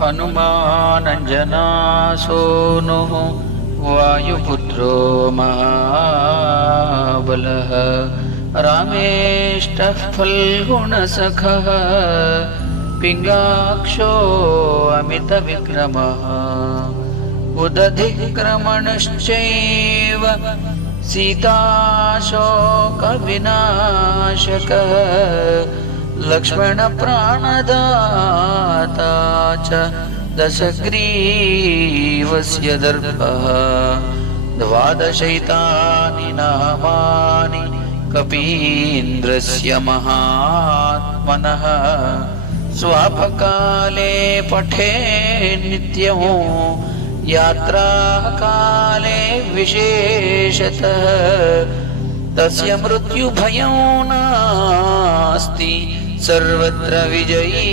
हनुमानञ्जनासूनुः वायुपुत्रो महाबलः रामेष्टः फल्गुणसखः पिङ्गाक्षो अमितविक्रमः उदधिक्रमणश्चैव सीताशोकविनाशकः लक्ष्मणप्राणदाता च दशग्रीवस्य दर्पः 12 नामानि कपीन्द्रस्य महात्मनः स्वापकाले पठे नित्यं यात्राकाले विशेषतः तस्य मृत्युभयो नास्ति सर्वत्र विजयी